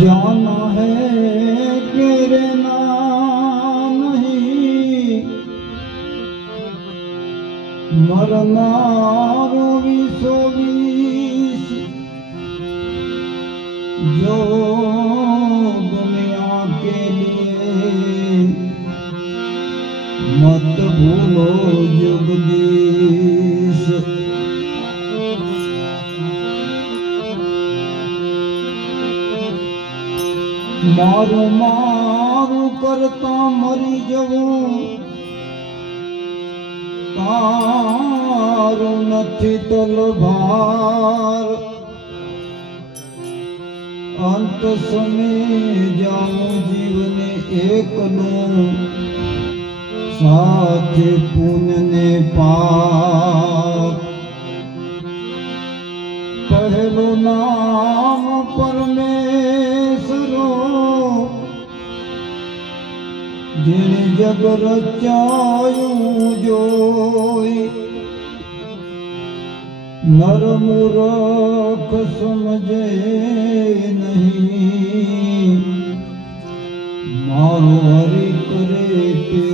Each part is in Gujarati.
जाना है गिरना नहीं मरना विसो विष जो दुनिया के लिए मत भूलो जुगदीश મારું મારું કરતા મરી જવું. તારું નથી તલભાર અંત સમય જાઉં જીવને એકનું. સાથે પૂનને પાપ પહેલું નામ પરમેશ્વરો, જેણે જગ રચાયું જોઈ. નર મૂરખ સમજે નહીં. મારો હરી કરે તે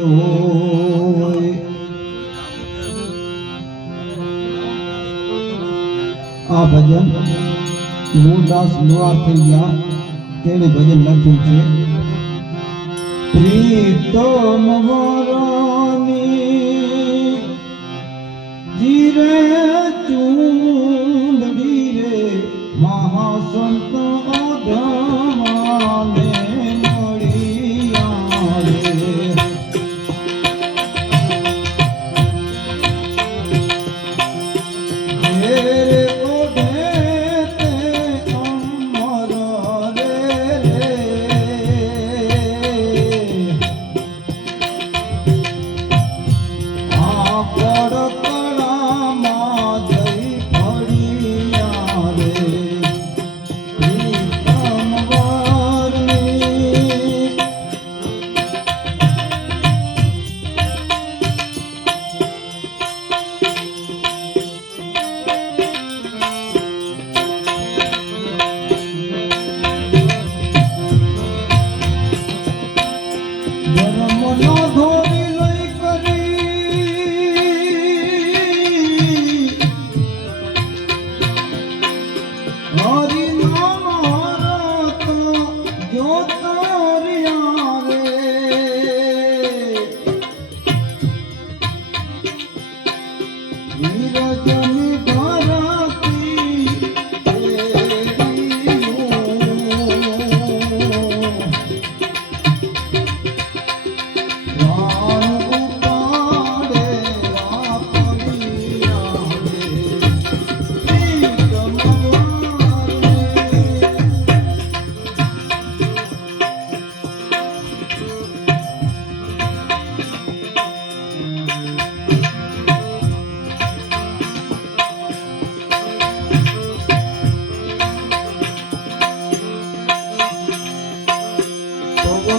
આ ભજન મૂળદાસ લુહાર થઈ ગયા. તેણે ભજન લખ્યું છે. પ્રીતમ વરાની જીરે ચૂંદડી રે, મહાસંત અધમાને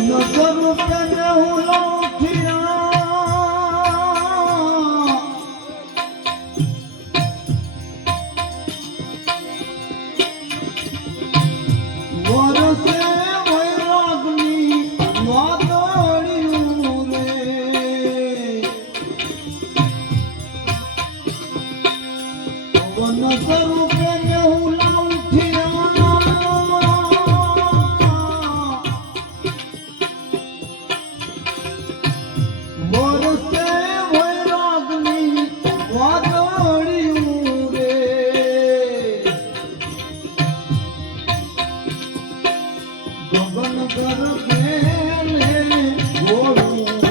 no ગગન પર પ્રેમ ગોળું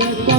Yeah.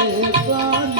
பாடி